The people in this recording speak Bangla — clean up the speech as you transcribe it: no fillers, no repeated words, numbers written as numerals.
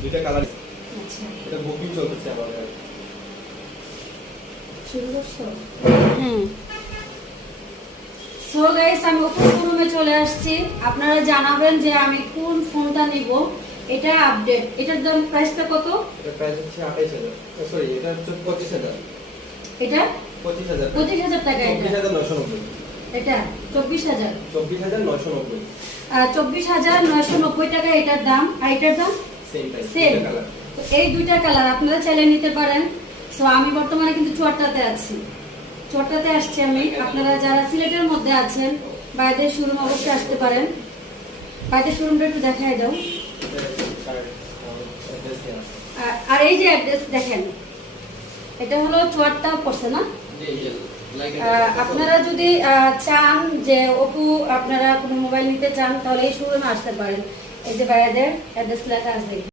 দুইটা কালার। আচ্ছা, এটা বুকিং চলতেছে আমাদের। শুরু করছো? সো গাইস, আমি ওপো শোরুমে চলে আসছি। আপনারা জানাবেন যে আমি কোন ফোনটা নিব। এটা আপডেট। এটার দাম প্রাইসটা কত? এটা প্রাইস হচ্ছে 28000। সরি, এটা হচ্ছে 25000। এটা 25000। 25000 টাকা। এটা 24990। এটা 24000। 24990। 24990 টাকা এটার দাম। আর এটার দাম সেম প্রাইস, সেম। দুইটা কালার। তো এই দুইটা কালার আপনারা চাইলে নিতে পারেন। সো আমি বর্তমানে কিন্তু চুয়াট্টাতে আছি। চুয়াট্টাতে আসছি আমি। আপনারা যারা সিলেটের মধ্যে আছেন, বাইরের শোরুম অবশ্যই আসতে পারেন। বাইরের শোরুমটা একটু দেখাই দাও। আর এই যে অ্যাড্রেস দেখেন, এটা হলো চুয়াট্টা পড়ছে না? আপনারা যদি চান যে ওপো আপনারা কোনো মোবাইল নিতে চান, তাহলে এই শোরুমে আসতে পারেন। এই যে বাইরের অ্যাড্রেস লেখা আছে।